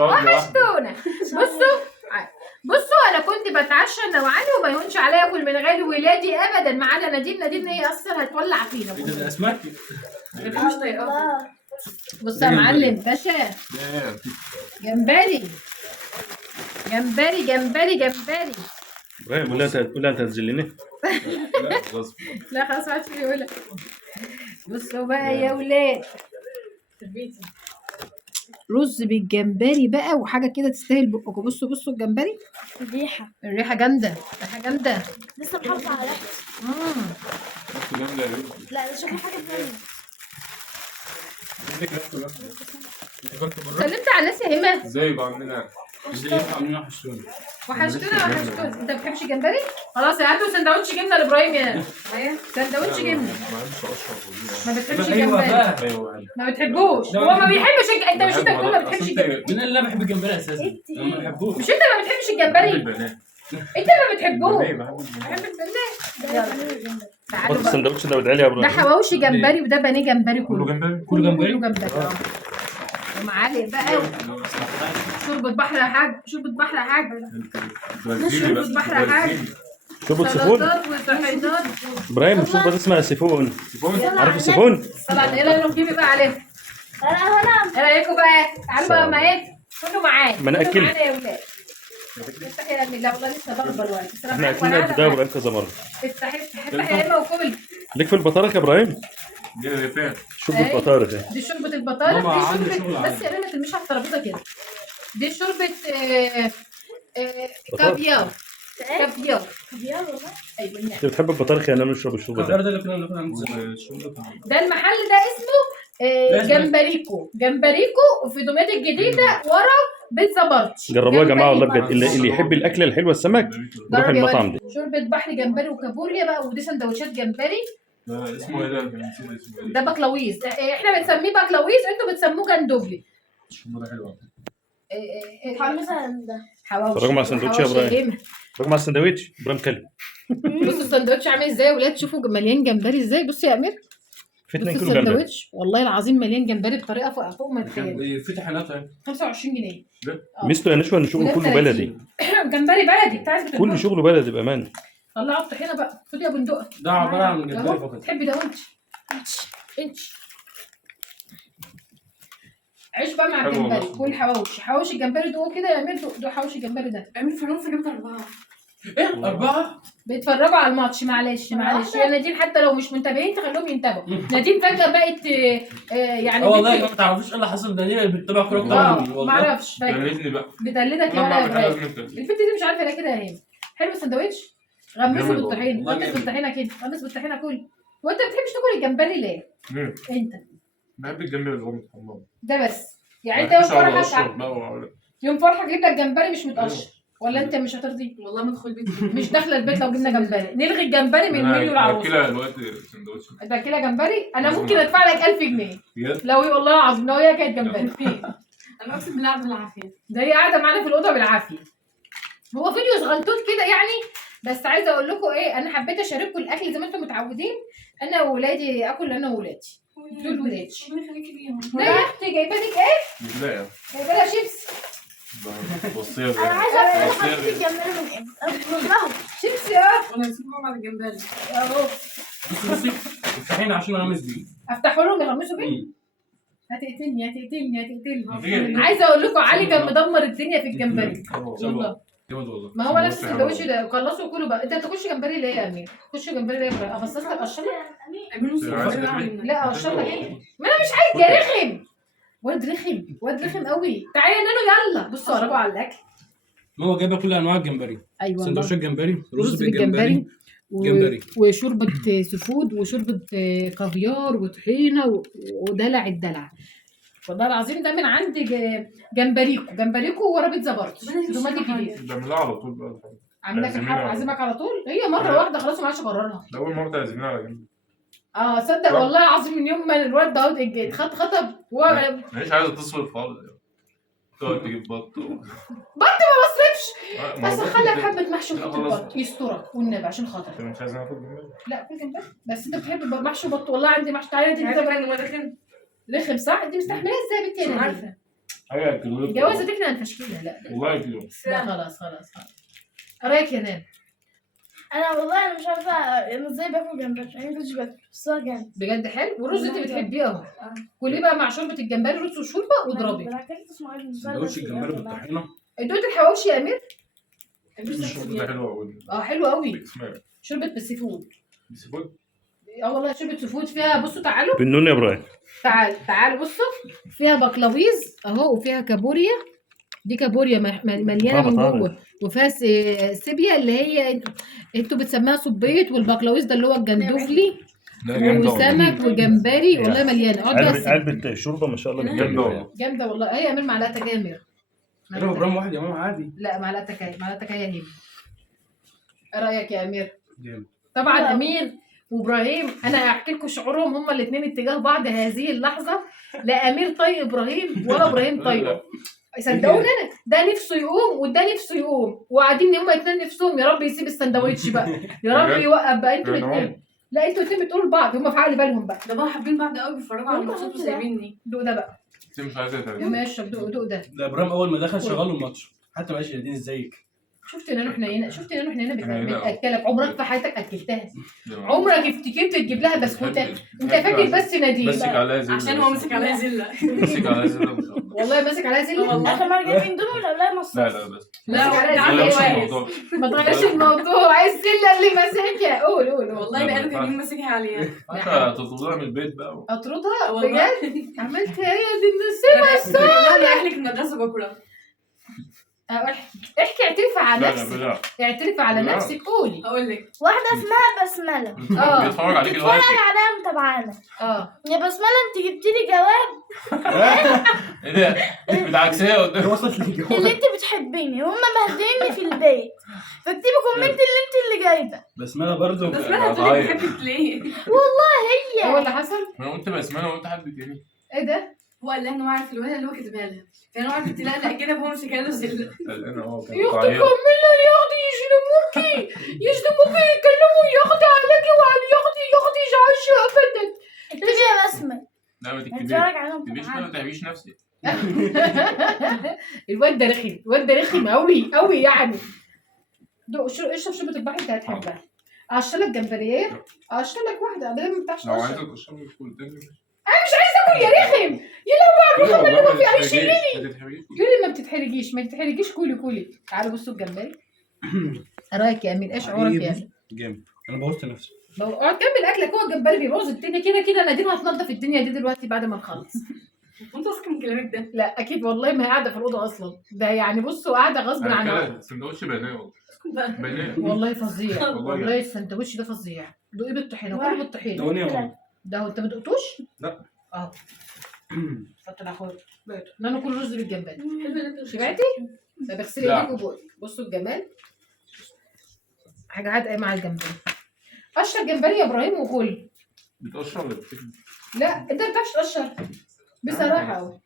وحشتونا. بصوا انا كنت بتعشى انا وعلي وما يهونش عليا اكل من غير ولادي ابدا ما عدا نادين هي اصلا هتولع فينا. ايه ده اسماك؟ مش طايقاها. بص يا معلم باشا، جمبري جمبري جمبري جمبري. ولا انت هتذلني؟ لا خلاص ما عادش بيقولها. بصوا بقى يا ولاد، رز بالجمبري بقى وحاجه كده تستاهل بقكم. بصوا الجمبري، الريحه جامده، ريحه جامده. لسه محافظه على ريحته. لا ده شكله حاجه ثانيه. سلمت على الناس يا همه. ازاي بقى عندنا وحشتونا. انت ما بتحبش الجمبري؟ خلاص هاتوا سندوتش جبنه لابراهيم يا سندوتش جبنه. ما بتحبش الجمبري؟ ما بتحبوش؟ هو ما بيحبش انت مش انت بتقول ما بتحبش الجمبري؟ مين اللي بحب الجمبري اساسا؟ انا ما بحبوش. مش انت ما بتحبش الجمبري؟ انت ما بتحبوش. بحب الجمبري. حط السندوتش ده وادعي لي يا ابراهيم. ده حواوشي جمبري وده بانيه جمبري. كله جمبري ومعالق بقى شوربة بحر يا حاج، شوربة بحر يا حاج، شوربة بحر يا حاج، شوربة سيفون. وطحينات. ابراهيم شوربة اسمها سيفون. عارف السيفون؟ طلعت ايه اللي نجيب بقى عليها؟ ايه رايكم بقى؟ تعالوا بقى معايا كله معايا. ما ناكل معانا يا ولاد. افتحي يا امي. لا والله لسه بخبر واحد. احنا اكلنا قد ده يا ابراهيم كذا مرة. افتحي يا اما وكمل. ليك في البطارخ يا ابراهيم؟ دي فين؟ شوربة بطارخ اهي. دي شوربة البطارخ. دي شوربة بس يا ما ترميش على الترابيزة كده. دي شوربة كافيار. كافيار والله. ايوه انت بتحب البطارخ يعني نشرب الشوربة ده. ده المحل ده اسمه جمبريكو وفي دمياط الجديدة ورا بيت زبرتش. جربوها يا جماعة والله بجد. اللي يحب الأكلة الحلوة السمك يروح المطعم ده. شوربة بحر جمبري وكابوريا بقى، ودي سندوتشات جمبري. اسمه ايه ده؟ ده بقلاويز. احنا بنسميه بقلاويز، انتوا بتسموه جندوبلي. مثلا ده حواوشي. اتفرجوا مع السندوتش يا ابراهيم. اتفرجوا مع السندوتش. ابراهيم كلب. بصوا السندوتش عامل ازاي يا ولاد، شوفوا مليان جمبري ازاي. بص يا امير، في 2 بص كيلو جمبري السندوتش والله العظيم مليان جمبري بطريقه فوق ما تتخيل. في طحينات اهي 25 جنيه. ميزته يا نشوى ان شغله كله بلدي. جمبري بلدي. انت عايز كل شغله بلدي بامانه. طلعوا الطحينه بقى. خد يا بندقه. ده عباره عن جمبري فقط. تحبي ده انت عيش بقى مع الجمبري. كل حواوشي الجمبري دوقوا كده يا امير. دوق حواوشي الجمبري ده. اعمل فنون في جبت 4. ايه 4؟ بيتفرجوا على الماتش. معلش يا نادين، حتى لو مش منتبهين تخليهم ينتبهوا. نادين فجأة بقت يعني والله ما تعرفوش ايه اللي حصل. ده بتتابع كوره اكتر مني. ما اعرفش بتقلدك يا ولد. البت دي مش عارفه ليه كده يا هيم. حلو السندوتش. غمسه بالطحينه. غمس بالطحينه كده. غمس بالطحينه كله. وانت ما بتحبش تاكل الجمبري ليه؟ انت بحب الجمبري اللي هو متحمر ده بس. يعني انت يوم فرحك جبت الجمبري مش متقشر ولا انت مش هترضي؟ والله ما ادخل البيت. مش داخله البيت لو جبنا جمبري. نلغي الجمبري من المنيو العروسه. كده دلوقتي سندوتش. ده كده جمبري. انا ممكن ادفع لك 1000 جنيه لو والله العظيم لو هي كانت جمبري. انا اقسم بالله بالعافيه. ده هي قاعده معانا في الاوضه بالعافيه. هو فيديو صغنطوط كده يعني، بس عايزه اقول لكم ايه، انا حبيت اشارككم الاكل زي ما انتم متعودين. انا وولادي اكل انا وولادي. دول ولادي. ربنا يخليكي بيهم. لا يا اختي جايبه لك ايه؟ لا جايبه لها شيبس. وصيه انا عايزه اعرف حطيت الجمبري من امتى. شيبس وانا نسيبهم على الجمبري اهو. بصي افتحينا عشان اغمس بيه. افتحوا لهم يغمسوا بيه. هتقتلني. عايزه اقول لكم علي كان مدمر الدنيا في الجمبري والله. ما هو نفس السندوتش ده. وخلصوا كله بقى. انت ما تاكلش جمبري ليه يا امير؟ تخش جمبري ليه يا ابراهيم؟ افصص لك اشرب لك. لا اشرب لك. ما انا مش عايز يا رخم. واد رخم قوي. تعالى يا نانو يلا. بصوا قربوا على الاكل. ماما جايبه كل انواع الجمبري. ايوه سندوتشات جمبري، رز بالجمبري وشوربه سفود وشوربه كافيار وطحينه ودلع الدلع. والله العظيم ده من عند جمبريكو ورا بيت زبرتش دمياط الجديدة. بعملها على طول بقى. عامل لك الحرب عازمك على طول. هي مره واحده خلاص وما عادش اكررها. ده اول مره تعزميني على جنب. صدق والله العظيم من يوم ما الواد ده اتجيت خطب مش عايزه تصرف خالص. تقعد تجيب بط ما بصرفش. بس خليك حبه محشي وحط البط يسترك والنبي عشان خاطر. مش عايز ناخد جنبي. لا كل جنبك. بس انت بتحب محشي بط. والله عندي محشي. تعالى دي رخم صح؟ انت مستحملها ازاي يا بنتي؟ انا عارفه حاجه كده الجوازه دي احنا هنفشكلها. لا والله كده. لا خلاص خلاص خلاص. رايك يا نان؟ انا والله انا مش عارفه انا ازاي باكل جمبري، انا ما كنتش باكل بس هو جامد بجد حلو. والرز انت بتحبيه اهو. آه. كليه بقى مع شوربه الجمبري، رز وشوربه واضربي. سندوتش الجمبري بالطحينه. دوت الحواوشي يا امير؟ الشوربه ده حلوه قوي. اه حلو قوي. اسمها شوربه بالسي فود. سي فود. اه والله شوربه سي فود فيها. بصوا تعالوا بالنون يا ابراهيم. تعالوا بصوا. فيها بقلاويز اهو، وفيها كابوريا. دي كابوريا مليانه من جوه، وفيها سيبيا اللي هي انتوا بتسموها صبيط، والبقلاويز ده اللي هو الجندوفلي، وسمك وجمبري. والله مليانه. علبة شوربة ما شاء الله جامده. جامده والله. هي امير معلقه جامر. انا برام واحد يا ماما عادي. لا معلقتك هي هي. ايه رايك يا امير؟ جامد. طبعا امير وابراهيم انا هحكي لكم شعورهم هما الاثنين اتجاه بعض هذه اللحظه. لا امير طيب ابراهيم ولا ابراهيم طيب. صدقوني انا ده نفسه يقوم وده نفسه يقوم، وقاعدين هما الاثنين نفسهم يا رب يسيب السندوتش بقى، يا رب يوقف بقى. انتوا الاثنين لا انتوا الاثنين بتقولوا لبعض، هما في عقل بالهم بقى. ده بقى حابين بعض قوي، بيتفرجوا على الماتشات وسايبيني. دوق ده بقى. مش عايزه يا تعمل. ماشي دوق ده. ده ابراهيم اول ما دخل شغال له الماتش حتى ما قالش يا دين ازيك. شفت ان احنا هنا، شفت ان احنا هنا إحنا هنا. بناكلك. عمرك في حياتك اكلتها؟ عمرك افتكرت تجيب لها بسكوته؟ انت فاكر بس نادين مسك عليها زله. عشان هو مسك عليا زله. مسك عليها زله ما شاء الله. والله ماسك عليها زله. والله اخر مره جايب اندومي ولا لا مصاص؟ لا بس. لا مسك عليها والله زله. لا، مش كويس. الموضوع. ما تغيرش الموضوع. الزله اللي ماسكها. قول والله بقاله كام يوم ماسكها عليها. انت تطلعها من البيت بقى. اطردها والله. بجد. عملت ايه يا دي النسيمه؟ لا انا اهلك المدرسه بكره. احكي اعترفي على لا نفسك. لا اعترفي على لا. نفسك. قولي. اقول لك واحدة اسمها بسملة بيتفرج عليك دلوقتي. بتتفرج عليها متابعانا. اه يا بسملة انت جبتي لي جواب ايه ده؟ بالعكسيه قدام. وصلت لي اللي انت بتحبيني وهم مهديني في البيت، فاكتبي كومنت اللي انت اللي جايبة. بسمله برضه. بس انا هتقول لك بحبك ليه؟ ايه هو اللي حصل؟ انا قلت بسمله وانت حد تاني. ايه ده؟ هو قال لها انه عارف الولد اللي هو كاتبها لها، فانا قعدت تلقلق كده فهو مسكها له زله. انا يا اختي كملنا يا اختي يشتموكي يكلموا يا اختي عليكي وعلى يا اختي يزعلش ابدا. اكتبي يا بسمة لا ما نتفرج تكتبيش. عليهم ما متابعانا. تهبيش نفسك. الواد ده رخم قوي قوي يعني. اشرب شوربه البحر انت هتحبها. اقشر لك جمبريه، اقشر لك واحده. ده ما بتاعش لو تقشر. عايزه تشرب كل تاني. مش عايزه اكل يا رخم. يا لهوي على الرخم اللي هو فيه. هيشيلني. ما تتهبيش. يقولي ما بتتحرجيش. كولي. تعالوا بصوا الجمبري. ايه رايك يا امين؟ ايه شعورك يا امين؟ جامد. انا بوظت نفسي. اقعد كمل اكلك. هو الجمبري بيبوظ الدنيا كده نادين هتنضف الدنيا دي دلوقتي بعد ما نخلص. وانت واثق من كلامك ده؟ لا اكيد والله ما هي قاعده في الاوضه اصلا. ده يعني بصوا قاعده غصب عنها. سندوتش بنات. اسكت بقى. بنات. والله فظيع. والله والله السندوتش ده فظيع. دوقي بالطحينه. كله بالطحينه. دوني يا ماما. ده انت ما دقتوش؟ لا. اه اتفضل يا اخويا. انا كل رز بالجمبري. حلو اللي انت شبعتي؟ ده بغسلي لا. ايديك وبوقك. بصوا الجمال. حاجه عاد مع الجمبري. قشر جمبري يا ابراهيم وكل. بتقشر ولا بتكتب؟ لا انت ما بتعرفش تقشر بصراحه اهو.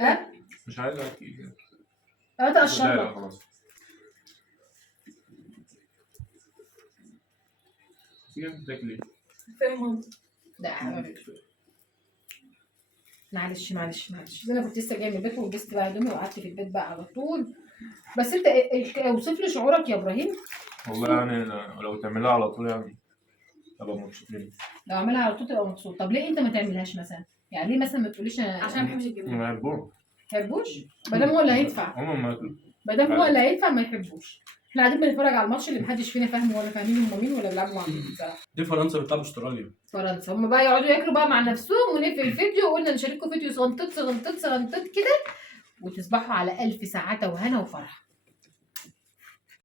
ها؟ مش عايز احكي. انا تقشر لا لك. خلاص. تيجي تاكلي. فاهم. لا يا حبيبي. معلش انا كنت لسه جايه من البيت ولبست بقى هدومي وقعدت في البيت بقى على طول. بس انت اوصف لي شعورك يا ابراهيم. والله يعني لو تعملها على طول يعني ابقى مبسوط منك. لو عاملها على طول تبقى مبسوط. طب ليه انت ما تعملهاش مثلا؟ يعني ليه مثلا ما تقوليش عشان ما بحبش الجبنه. ما بحبهم. ما يحبوش؟ ما دام هو اللي هيدفع. هم ما ياكلوا. ما دام هو اللي هيدفع ما يحبوش. احنا قاعدين بنتفرج على الماتش اللي محدش فينا فاهمه ولا فاهمين هم مين ولا بيلعبوا مع مين بصراحه. دي فرنسا بتلعب استراليا. فرنسا. هم بقى يقعدوا ياكلوا بقى مع نفسهم ونقفل الفيديو وقلنا نشارككم فيديو صغنطط كده وتصبحوا على الف سعاده وهنا وفرح.